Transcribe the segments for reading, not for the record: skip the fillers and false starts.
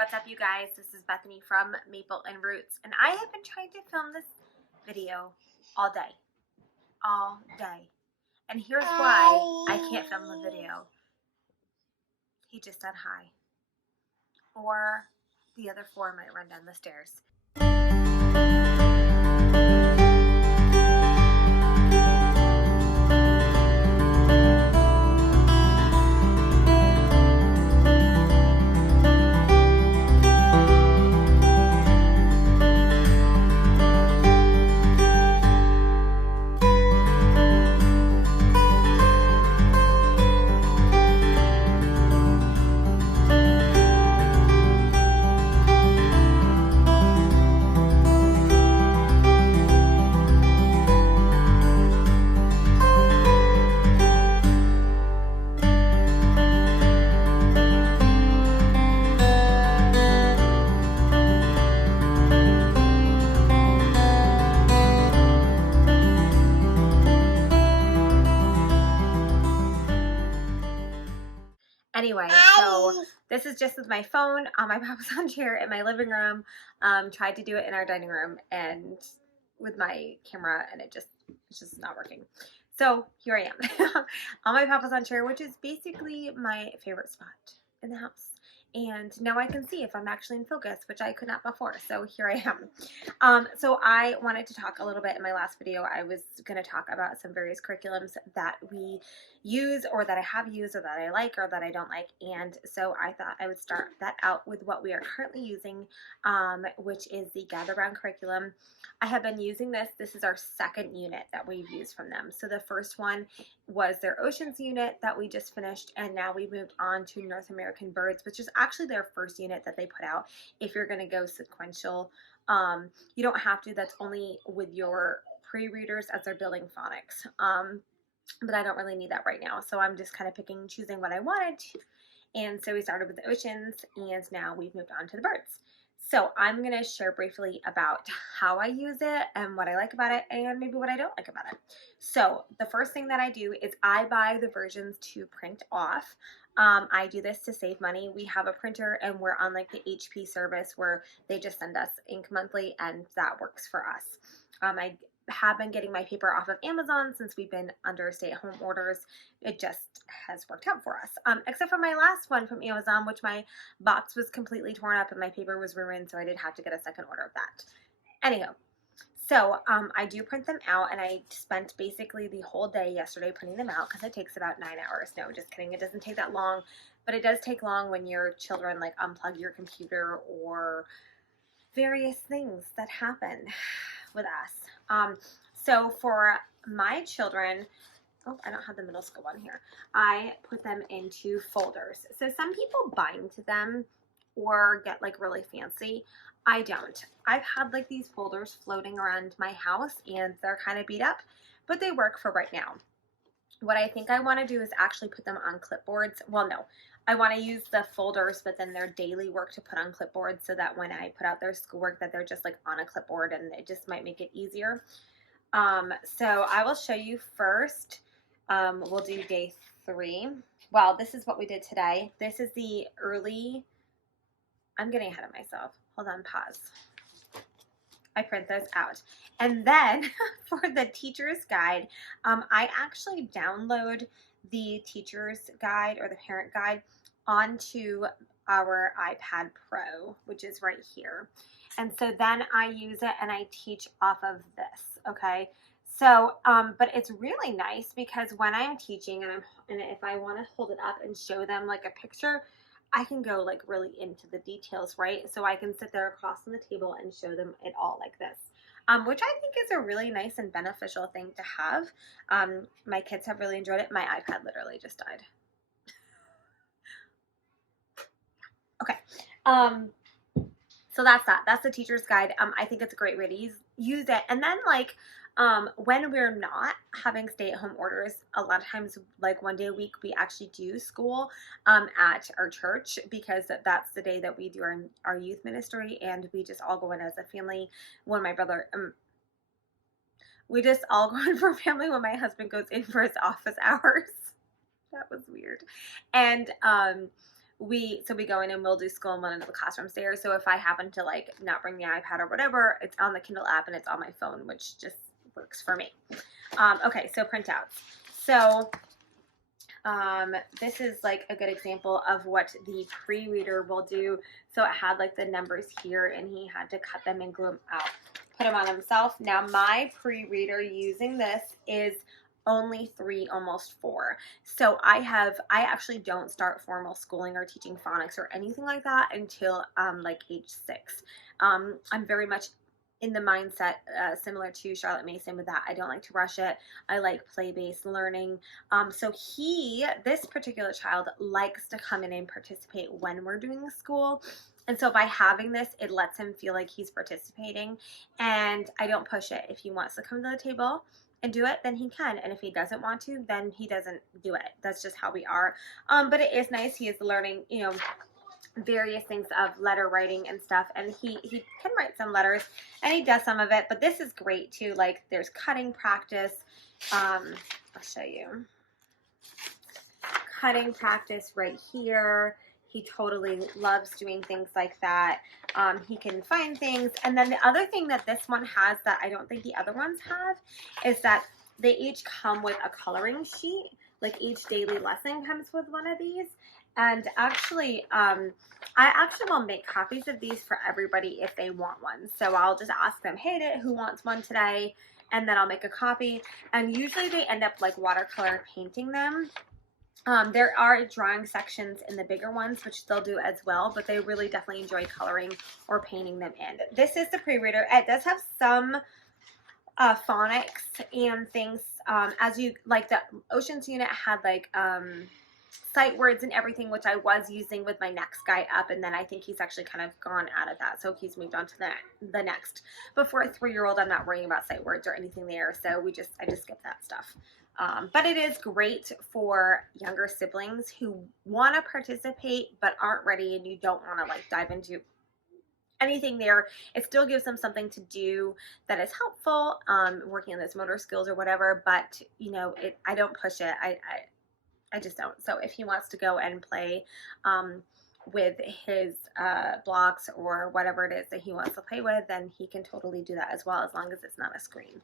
What's up, you guys? This is Bethany from Maple and Roots, and I have been trying to film this video all day. And here's why I can't film the video. He just said hi. Or the other four might run down the stairs. Anyway, so this is just with my phone on my papasan chair in my living room. Tried to do it in our dining room and with my camera, and it's just not working. So here I am on my papasan chair, which is basically my favorite spot in the house. And now I can see if I'm actually in focus, which I could not before. So here I am. So I wanted to talk a little bit in my last video. I was going to talk about some various curriculums that we use, or that I have used, or that I like, or that I don't like. And so I thought I would start that out with what we are currently using, which is the Gather Round curriculum. I have been using this. This is our second unit that we've used from them. So the first one was their Oceans unit that we just finished, and now we moved on to North American Birds, which is actually their first unit that they put out. If you're going to go sequential, you don't have to. That's only with your pre-readers as they're building phonics. But I don't really need that right now, so I'm just kind of picking and choosing what I wanted. And so we started with the Oceans, and now we've moved on to the Birds. So I'm going to share briefly about how I use it and what I like about it, and maybe what I don't like about it. So the first thing that I do is I buy the versions to print off. I do this to save money. We have a printer, and we're on like the HP service where they just send us ink monthly, and that works for us. I have been getting my paper off of Amazon since we've been under stay-at-home orders. It just has worked out for us. Except for my last one from Amazon, which my box was completely torn up and my paper was ruined, so I did have to get a second order of that. Anyhow, so I do print them out, and I spent basically the whole day yesterday printing them out because it takes about 9 hours. No, just kidding. It doesn't take that long, but it does take long when your children like unplug your computer or various things that happen with us. So for my children, oh, I don't have the middle school one here. I put them into folders. So some people bind them or get like really fancy. I don't. I've had like these folders floating around my house, and they're kind of beat up, but they work for right now. What I think I want to do is actually put them on clipboards. Well, no, I want to use the folders, but then their daily work to put on clipboards, so that when I put out their schoolwork that they're just like on a clipboard, and it just might make it easier. So I will show you first. We'll do day 3. Well, this is what we did today. This is the early, I'm getting ahead of myself. Hold on, pause. I print those out. And then for the teacher's guide, I actually download the teacher's guide or the parent guide onto our iPad Pro, which is right here. And so then I use it and I teach off of this, okay? So, but it's really nice because when I'm teaching and if I want to hold it up and show them like a picture, I can go like really into the details, right? So I can sit there across from the table and show them it all like this, which I think is a really nice and beneficial thing to have. My kids have really enjoyed it. My iPad literally just died. Okay. So that's that. That's the teacher's guide. I think it's a great way to use it. And then like, when we're not having stay-at-home orders, a lot of times, like one day a week, we actually do school at our church, because that's the day that we do our youth ministry, and we just all go in as a family. When my brother, we just all go in for a family when my husband goes in for his office hours. That was weird. And we go in and we'll do school in one of the classrooms there. So if I happen to like not bring the iPad or whatever, it's on the Kindle app and it's on my phone, which just works for me. Okay, so printouts. So this is like a good example of what the pre-reader will do. So it had like the numbers here and he had to cut them and glue them out, put them on himself. Now my pre-reader using this is only 3, almost 4. So I actually don't start formal schooling or teaching phonics or anything like that until like age 6. I'm very much in the mindset similar to Charlotte Mason with that. I don't like to rush it. I like play-based learning. So this particular child likes to come in and participate when we're doing school. And so by having this, it lets him feel like he's participating, and I don't push it. If he wants to come to the table and do it, then he can. And if he doesn't want to, then he doesn't do it. That's just how we are. But it is nice. He is learning, you know, various things of letter writing and stuff, and he can write some letters and he does some of it, but this is great too. Like there's cutting practice. I'll show you cutting practice right here. He totally loves doing things like that. He can find things. And then the other thing that this one has that I don't think the other ones have is that they each come with a coloring sheet. Like each daily lesson comes with one of these. And actually, I actually will make copies of these for everybody if they want one. So I'll just ask them, hey, who wants one today? And then I'll make a copy. And usually they end up like watercolor painting them. There are drawing sections in the bigger ones, which they'll do as well, but they really definitely enjoy coloring or painting them in. This is the pre-reader. It does have some phonics and things, as you, like the Oceans unit had like sight words and everything, which I was using with my next guy up, and then I think he's actually kind of gone out of that, so he's moved on to the next. But for a 3-year-old, I'm not worrying about sight words or anything there, so I just skip that stuff. But it is great for younger siblings who want to participate but aren't ready, and you don't want to like dive into anything there. It still gives them something to do that is helpful, working on those motor skills or whatever, but you know, I don't push it. I just don't. So if he wants to go and play with his blocks or whatever it is that he wants to play with, then he can totally do that as well, as long as it's not a screen.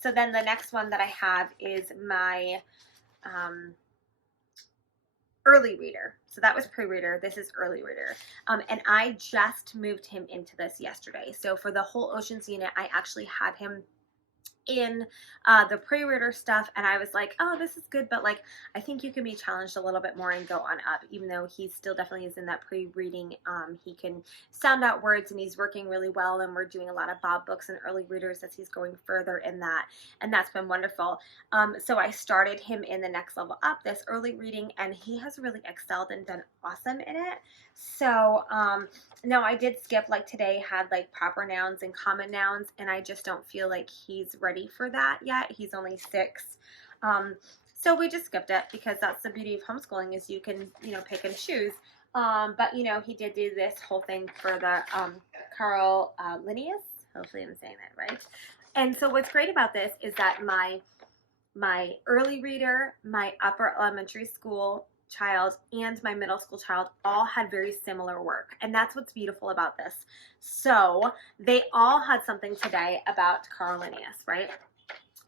So then the next one that I have is my early reader. So that was pre-reader. This is early reader. And I just moved him into this yesterday. So for the whole Oceans unit, I actually had him in the pre-reader stuff, and I was like, oh, this is good, but like I think you can be challenged a little bit more and go on up, even though he still definitely is in that pre-reading. He can sound out words and he's working really well, and we're doing a lot of Bob books and early readers as he's going further in that, and that's been wonderful. So I started him in the next level up, this early reading, and he has really excelled and done awesome in it. So no, I did skip, like today had like proper nouns and common nouns, and I just don't feel like he's ready for that yet. He's only 6. So we just skipped it, because that's the beauty of homeschooling, is you can, you know, pick and choose. But you know, he did do this whole thing for the Carl Linnaeus. Hopefully I'm saying that right. And so what's great about this is that my early reader, my upper elementary school child, and my middle school child all had very similar work, and that's what's beautiful about this. So they all had something today about Carl Linnaeus, right?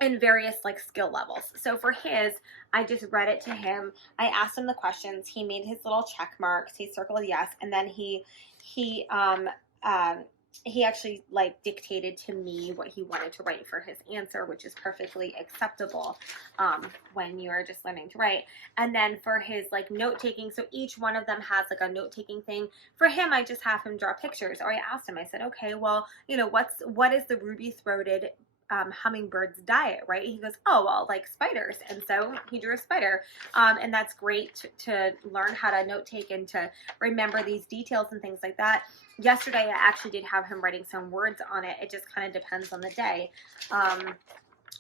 And various like skill levels. So for his, I just read it to him. I asked him the questions. He made his little check marks. He circled yes, and then he actually like dictated to me what he wanted to write for his answer, which is perfectly acceptable when you're just learning to write. And then for his like note taking, so each one of them has like a note taking thing. For him, I just have him draw pictures, or I asked him, I said, okay, well, you know, what is the ruby-throated hummingbird's diet, right? He goes, oh, well, like spiders. And so he drew a spider. And that's great to learn how to note take and to remember these details and things like that. Yesterday, I actually did have him writing some words on it. It just kind of depends on the day.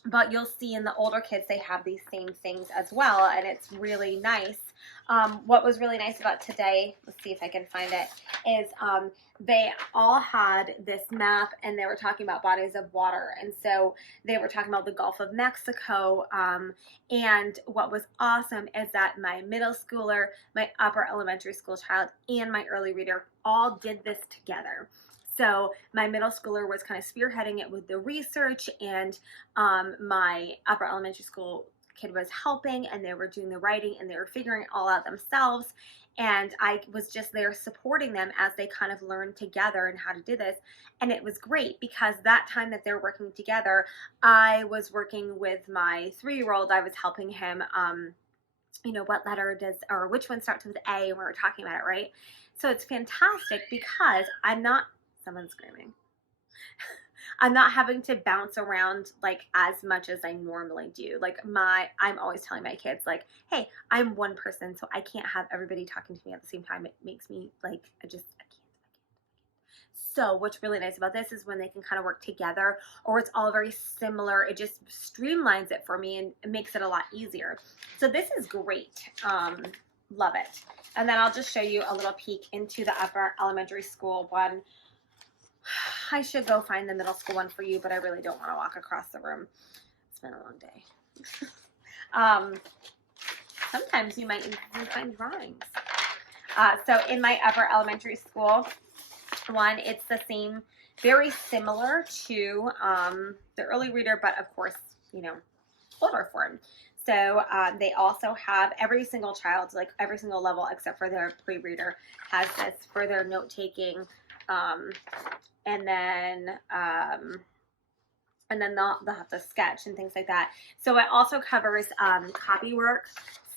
but you'll see in the older kids, they have these same things as well, and it's really nice. What was really nice about today, let's see if I can find it, is they all had this map, and they were talking about bodies of water. And so they were talking about the Gulf of Mexico. And what was awesome is that my middle schooler, my upper elementary school child, and my early reader all did this together. So my middle schooler was kind of spearheading it with the research, and my upper elementary school kid was helping, and they were doing the writing, and they were figuring it all out themselves. And I was just there supporting them as they kind of learned together and how to do this. And it was great because that time that they're working together, I was working with my 3-year-old. I was helping him, what letter does, or which one starts with A, and we were talking about it, right? So it's fantastic because someone's screaming. I'm not having to bounce around like as much as I normally do. Like I'm always telling my kids like, hey, I'm one person, so I can't have everybody talking to me at the same time. It makes me like, I can't. So what's really nice about this is when they can kind of work together, or it's all very similar, it just streamlines it for me and it makes it a lot easier. So this is great. Love it. And then I'll just show you a little peek into the upper elementary school one. I should go find the middle school one for you, but I really don't want to walk across the room. It's been a long day. Sometimes you might even find drawings. So in my upper elementary school one, it's the same, very similar to the early reader, but of course, older form. So they also have every single child, like every single level except for their pre-reader, has this for their note-taking. And then they'll have to sketch and things like that. So it also covers copy work.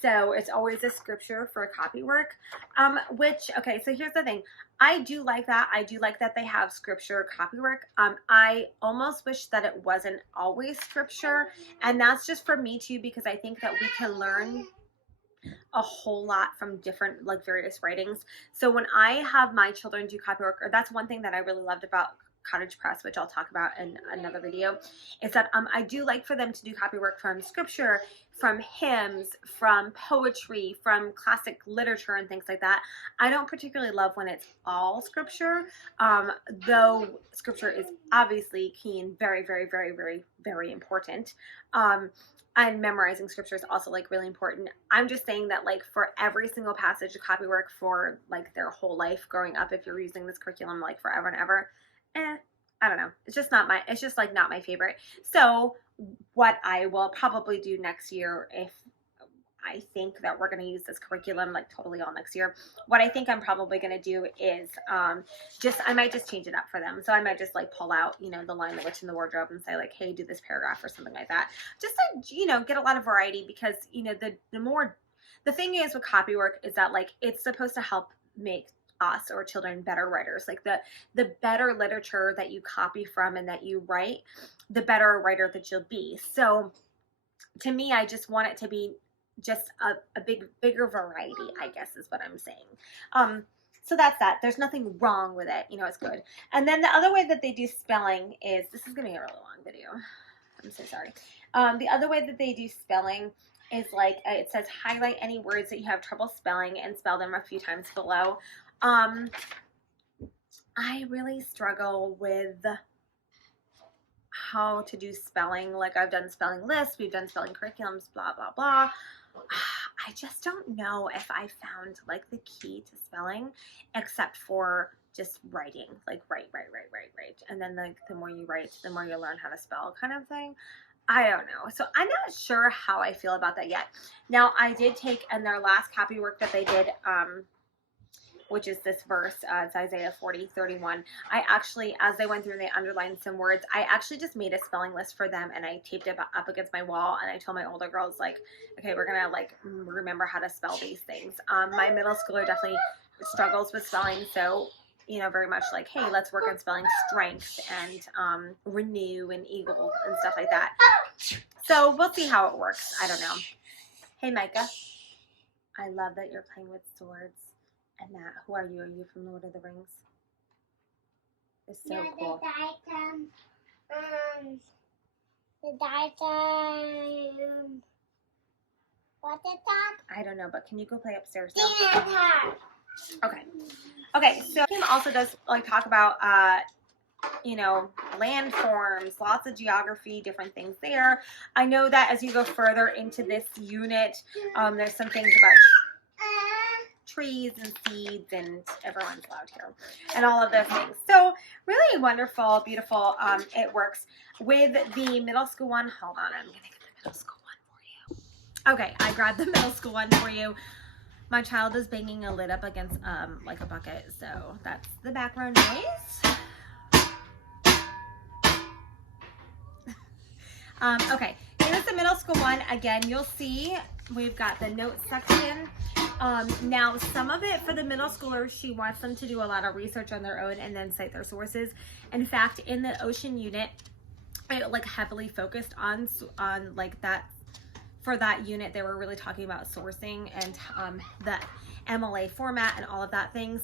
So it's always a scripture for copy work, okay, so here's the thing. I do like that. I do like that they have scripture copy work. I almost wish that it wasn't always scripture, and that's just for me too, because I think that we can learn a whole lot from different, like, various writings. So when I have my children do copy work, or that's one thing that I really loved about Cottage Press, which I'll talk about in another video, is that I do like for them to do copy work from scripture, from hymns, from poetry, from classic literature and things like that. I don't particularly love when it's all scripture, though scripture is obviously key and very, very, very, very, very important. And memorizing scripture is also like really important. I'm just saying that like for every single passage of copy work for like their whole life growing up, if you're using this curriculum like forever and ever, I don't know. It's just not my favorite. So what I will probably do next year, if I think that we're going to use this curriculum like totally all next year, what I think I'm probably going to do is I might just change it up for them. So I might just like pull out, the Lion, the Witch, and the Wardrobe and say like, hey, do this paragraph or something like that. Just to, get a lot of variety, because, the thing is with copy work is that like it's supposed to help make us or children better writers. Like the better literature that you copy from and that you write, the better writer that you'll be. So to me, I just want it to be just a bigger variety, I guess is what I'm saying. So that's that. There's nothing wrong with it. It's good. And then the other way that they do spelling is, this is going to be a really long video. I'm so sorry. The other way that they do spelling is like, it says highlight any words that you have trouble spelling and spell them a few times below. I really struggle with how to do spelling. Like I've done spelling lists, we've done spelling curriculums, blah, blah, blah. I just don't know if I found like the key to spelling, except for just writing, like write. And then the more you write, the more you learn how to spell, kind of thing. I don't know. So I'm not sure how I feel about that yet. Now I did take in their last copy work that they did, which is this verse, it's Isaiah 40:31. I actually, as they went through and they underlined some words, I actually just made a spelling list for them and I taped it up against my wall, and I told my older girls like, okay, we're gonna like remember how to spell these things. My middle schooler definitely struggles with spelling, so very much like, hey, let's work on spelling strength and renew and eagle and stuff like that. So we'll see how it works. I don't know. Hey, Micah. I love that you're playing with swords. And Matt, who are you? Are you from Lord of the Rings? It's so cool. What is that? I don't know, but can you go play upstairs now? Okay. Okay, so Kim also does like talk about you know, landforms, lots of geography, different things there. I know that as you go further into this unit, there's some things about trees and seeds, and everyone's loud here, and all of those things. So really wonderful, beautiful. It works with the middle school one. Hold on, I'm gonna get the middle school one for you. Okay, I grabbed the middle school one for you. My child is banging a lid up against like a bucket, so that's the background noise. Okay, here's the middle school one. Again, you'll see we've got the notes section. Now, some of it for the middle schoolers, she wants them to do a lot of research on their own and then cite their sources. In fact, in the ocean unit, it like heavily focused on like that. For that unit, they were really talking about sourcing and the MLA format and all of that things.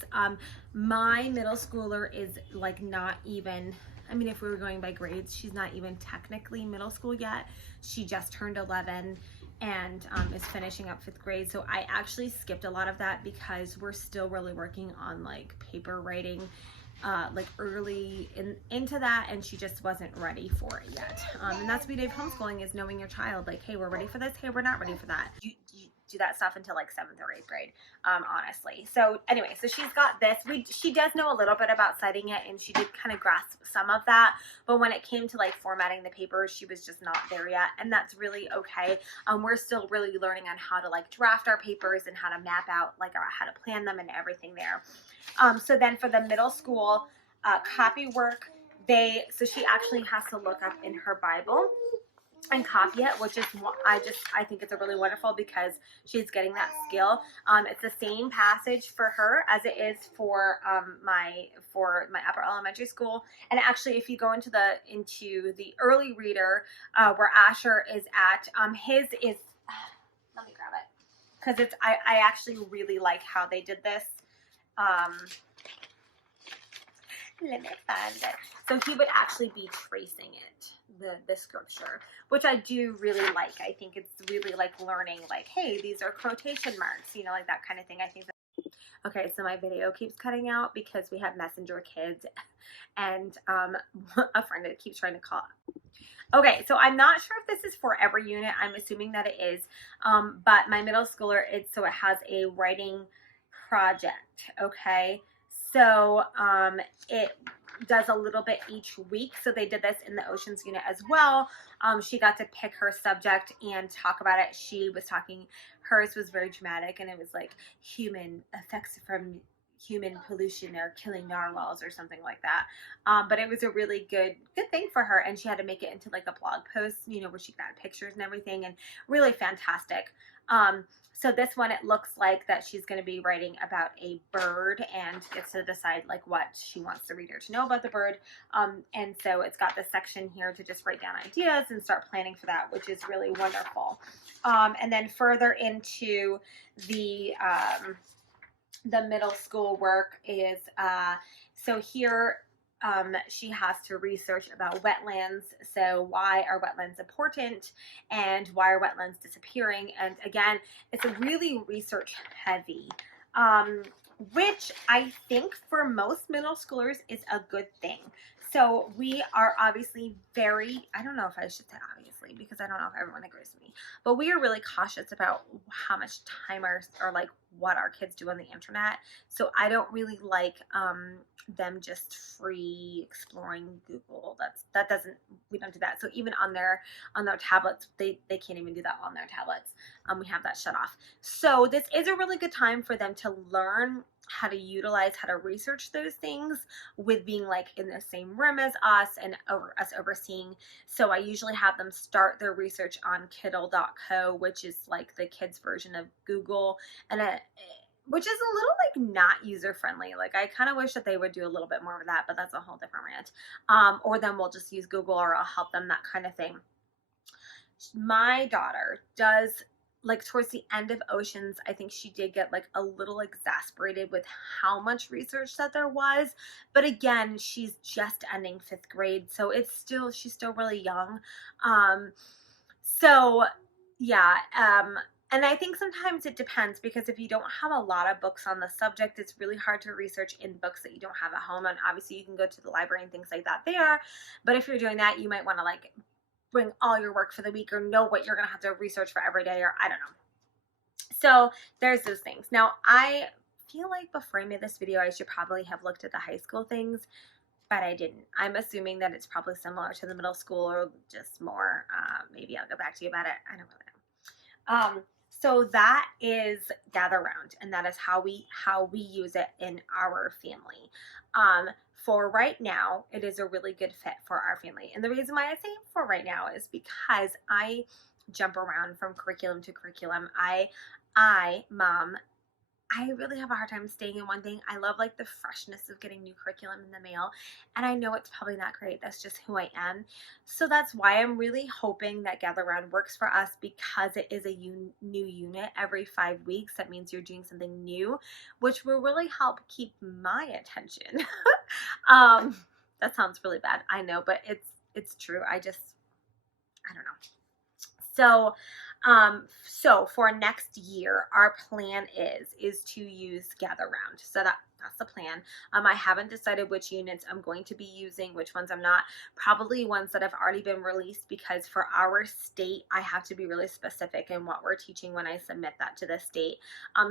My middle schooler is like not even, I mean, if we were going by grades, she's not even technically middle school yet. She just turned 11 and is finishing up 5th grade. So I actually skipped a lot of that because we're still really working on like paper writing like early into that, and she just wasn't ready for it yet. And that's the beauty of homeschooling, is knowing your child, like, hey, we're ready for this, hey, we're not ready for that. You do that stuff until like 7th or 8th grade, honestly. So anyway, so she's got this. She does know a little bit about citing it, and she did kind of grasp some of that, but when it came to like formatting the papers, she was just not there yet, and that's really okay. We're still really learning on how to like draft our papers and how to map out like how to plan them and everything there. So then for the middle school copy work, so she actually has to look up in her Bible and copy it, which is I think it's a really wonderful, because she's getting that skill. It's the same passage for her as it is for my upper elementary school. And actually, if you go into the early reader where Asher is at, his is let me grab it, because it's I actually really like how they did this. Let me find it. So he would actually be tracing it, the scripture, which I do really like. I think it's really like learning, like, hey, these are quotation marks, you know, like that kind of thing. I think that. Okay, so my video keeps cutting out because we have messenger kids and a friend that keeps trying to call. Okay, so I'm not sure if this is for every unit. I'm assuming that it is, but my middle schooler, it has a writing project, okay? So it does a little bit each week. So they did this in the oceans unit as well. She got to pick her subject and talk about it. She was talking, hers was very dramatic, and it was like human effects from human pollution or killing narwhals or something like that. But it was a really good thing for her, and she had to make it into like a blog post, you know, where she got pictures and everything, and really fantastic. So this one, it looks like that she's going to be writing about a bird and gets to decide like what she wants the reader to know about the bird. And so it's got this section here to just write down ideas and start planning for that, which is really wonderful. And then further into the middle school work is, so here she has to research about wetlands. So why are wetlands important, and why are wetlands disappearing? And again, it's really research heavy, which I think for most middle schoolers is a good thing. So we are obviously I don't know if I should say obviously, because I don't know if everyone agrees with me, but we are really cautious about how much time or like what our kids do on the internet. So I don't really like them just free exploring Google. We don't do that. So even on their tablets, they can't even do that on their tablets. We have that shut off. So this is a really good time for them to learn how to utilize, how to research those things with being like in the same room as us and us overseeing. So I usually have them start their research on Kiddle.co, which is like the kids version of Google, and which is a little like not user friendly. Like I kind of wish that they would do a little bit more of that, but that's a whole different rant. Or then we'll just use Google, or I'll help them, that kind of thing. My daughter does like towards the end of Oceans, I think she did get like a little exasperated with how much research that there was. But again, she's just ending 5th grade, so she's still really young. So yeah, and I think sometimes it depends, because if you don't have a lot of books on the subject, it's really hard to research in books that you don't have at home. And obviously you can go to the library and things like that there. But if you're doing that, you might want to like bring all your work for the week, or know what you're going to have to research for every day, or I don't know. So there's those things. Now, I feel like before I made this video, I should probably have looked at the high school things, but I didn't. I'm assuming that it's probably similar to the middle school, or just more. Maybe I'll go back to you about it. I don't really know. So that is Gather Round, and that is how we use it in our family. For right now, it is a really good fit for our family. And the reason why I say for right now is because I jump around from curriculum to curriculum. Mom, I really have a hard time staying in one thing. I love like the freshness of getting new curriculum in the mail, and I know it's probably not great. That's just who I am. So that's why I'm really hoping that Gather Round works for us, because it is a new unit every 5 weeks. That means you're doing something new, which will really help keep my attention. That sounds really bad, I know, but it's true. I don't know. So for next year, our plan is to use Gather Round. So that's the plan. I haven't decided which units I'm going to be using, which ones I'm not. Probably ones that have already been released, because for our state, I have to be really specific in what we're teaching when I submit that to the state.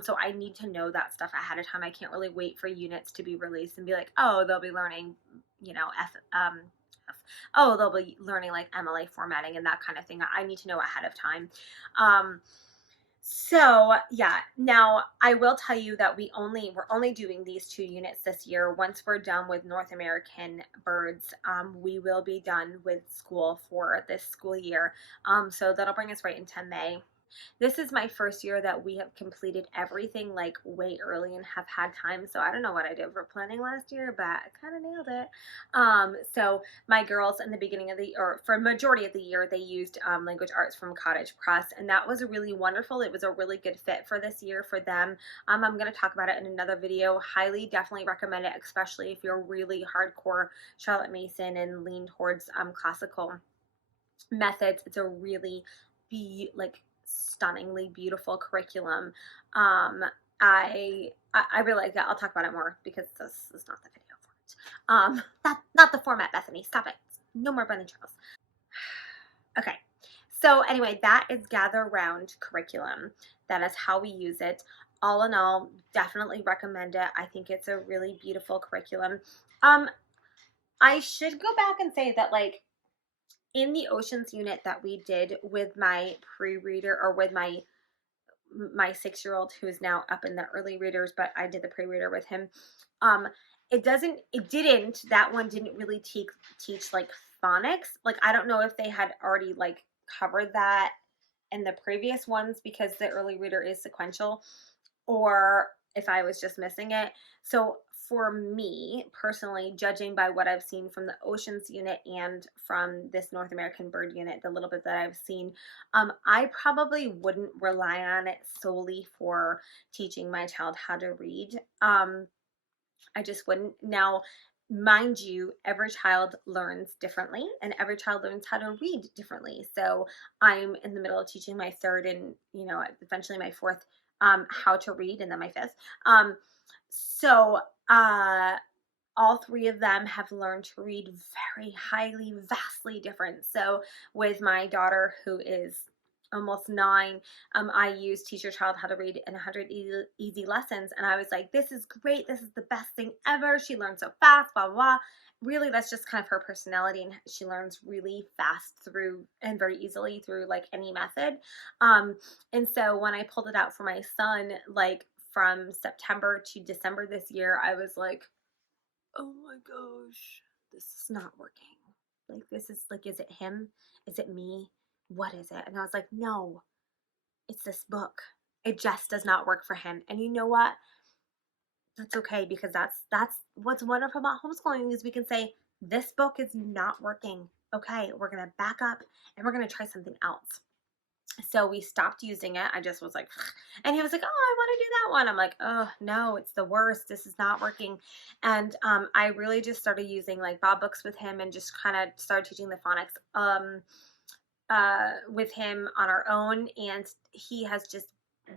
So I need to know that stuff ahead of time. I can't really wait for units to be released and be like, oh, they'll be learning, they'll be learning like MLA formatting and that kind of thing. I need to know ahead of time. So yeah, now I will tell you that we're only doing these 2 units this year. Once we're done with North American birds, we will be done with school for this school year. So that'll bring us right into May. This is my first year that we have completed everything like way early and have had time. So I don't know what I did for planning last year, but I kind of nailed it. So my girls in the beginning of for a majority of the year, they used Language Arts from Cottage Press, and that was really wonderful. It was a really good fit for this year for them. I'm going to talk about it in another video. Highly, definitely recommend it, especially if you're really hardcore Charlotte Mason and lean towards classical methods. It's a really stunningly beautiful curriculum. I really like that. I'll talk about it more, because this is not the video for it. Not the format, Bethany. Stop it. No more bunny trails. Okay. So anyway, that is Gather Round curriculum. That is how we use it. All in all, definitely recommend it. I think it's a really beautiful curriculum. I should go back and say that like in the Oceans unit that we did with my pre-reader, or with my 6-year-old who's now up in the early readers, but I did the pre-reader with him. That one didn't really teach like phonics. Like, I don't know if they had already like covered that in the previous ones, because the early reader is sequential, or if I was just missing it. So for me personally, judging by what I've seen from the Oceans unit and from this North American Bird unit, the little bit that I've seen, I probably wouldn't rely on it solely for teaching my child how to read. I just wouldn't. Now, mind you, every child learns differently, and every child learns how to read differently. So I'm in the middle of teaching my 3rd and, eventually my 4th how to read, and then my 5th. So all 3 of them have learned to read very highly, vastly different. So with my daughter, who is almost 9, I used Teach Your Child How to Read in 100 Easy Lessons, and I was like, this is great. This is the best thing ever. She learns so fast, blah, blah, blah. Really, that's just kind of her personality, and she learns really fast through and very easily through like any method. And so when I pulled it out for my son, like from September to December this year, I was like, oh my gosh, this is not working. Like, this is like, is it him? Is it me? What is it? And I was like, no, it's this book. It just does not work for him. And you know what? That's okay, because that's what's wonderful about homeschooling, is we can say, this book is not working. Okay, we're going to back up and we're going to try something else. So we stopped using it. I just was like, and he was like, "Oh, I want to do that one." I'm like, "Oh no, it's the worst. This is not working." And I really just started using like Bob Books with him, and just kind of started teaching the phonics with him on our own. And he has just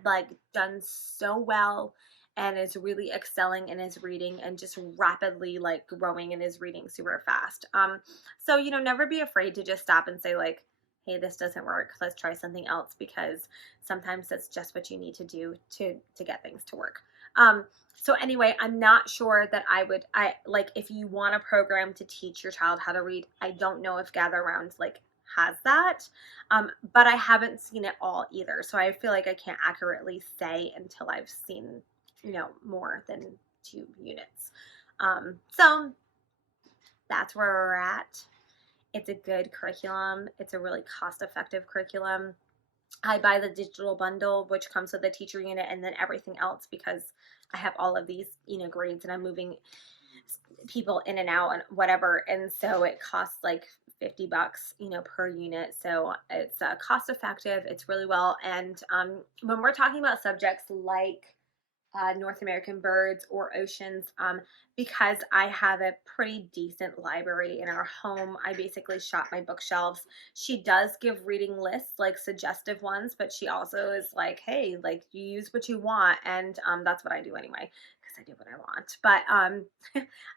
like done so well, and is really excelling in his reading, and just rapidly like growing in his reading super fast. So never be afraid to just stop and say like, hey, this doesn't work, let's try something else, because sometimes that's just what you need to do to get things to work. So anyway, I'm not sure that I like, if you want a program to teach your child how to read, I don't know if Gather Round like has that, but I haven't seen it all either, so I feel like I can't accurately say until I've seen more than 2 units. So that's where we're at. It's a good curriculum. It's a really cost-effective curriculum. I buy the digital bundle, which comes with the teacher unit and then everything else, because I have all of these, grades, and I'm moving people in and out and whatever. And so it costs like $50, per unit. So it's cost effective. It's really well. And when we're talking about subjects like North American birds or oceans, because I have a pretty decent library in our home, I basically shop my bookshelves. She does give reading lists, like suggestive ones, but she also is like, hey, like, you use what you want. And that's what I do anyway, because I do what I want. But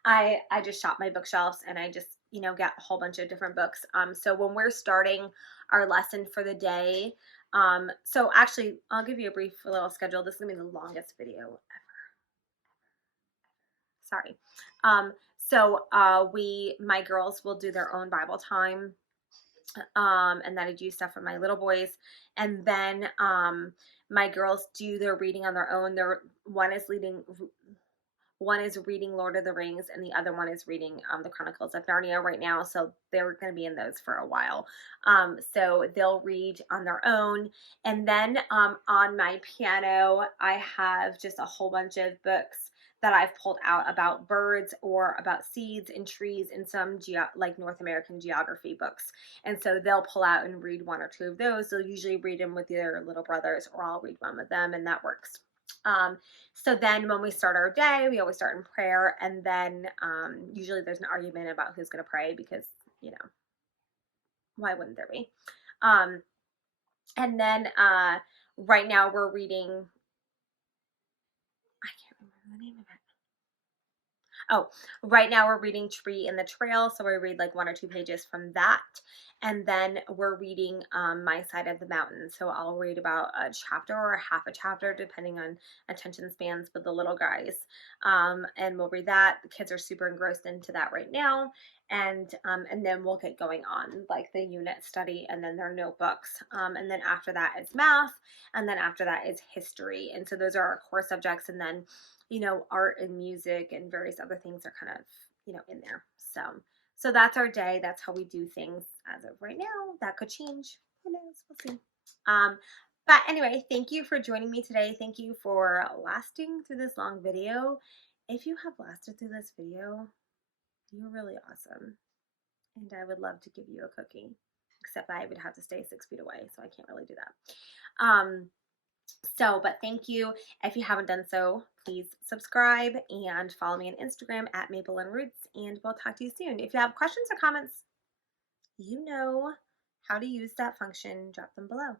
I just shop my bookshelves, and I just get a whole bunch of different books. So when we're starting our lesson for the day, so actually, I'll give you a brief little schedule. This is gonna be the longest video ever. Sorry. My girls will do their own Bible time, and then I do stuff for my little boys, and then my girls do their reading on their own. One is reading Lord of the Rings, and the other one is reading the Chronicles of Narnia right now. So they're going to be in those for a while. So they'll read on their own. And then on my piano, I have just a whole bunch of books that I've pulled out about birds or about seeds and trees, and some like North American geography books. And so they'll pull out and read 1 or 2 of those. They'll usually read them with their little brothers, or I'll read one with them, and that works. So then when we start our day, we always start in prayer, and then usually there's an argument about who's going to pray, because, why wouldn't there be? And then right now we're reading, I can't remember the name of it. Oh, right now we're reading Tree in the Trail, so we read like 1 or 2 pages from that. And then we're reading My Side of the Mountain. So I'll read about a chapter or half a chapter, depending on attention spans with the little guys. And we'll read that. The kids are super engrossed into that right now. And then we'll get going on like the unit study, and then their notebooks. And then after that is math. And then after that is history. And so those are our core subjects. And then art and music and various other things are kind of, in there. So that's our day. That's how we do things as of right now. That could change. Who knows? We'll see. But anyway, thank you for joining me today. Thank you for lasting through this long video. If you have lasted through this video, you're really awesome. And I would love to give you a cookie, except I would have to stay 6 feet away, so I can't really do that. But thank you. If you haven't done so, please subscribe and follow me on Instagram at Maple and Roots, and we'll talk to you soon. If you have questions or comments, you know how to use that function, drop them below.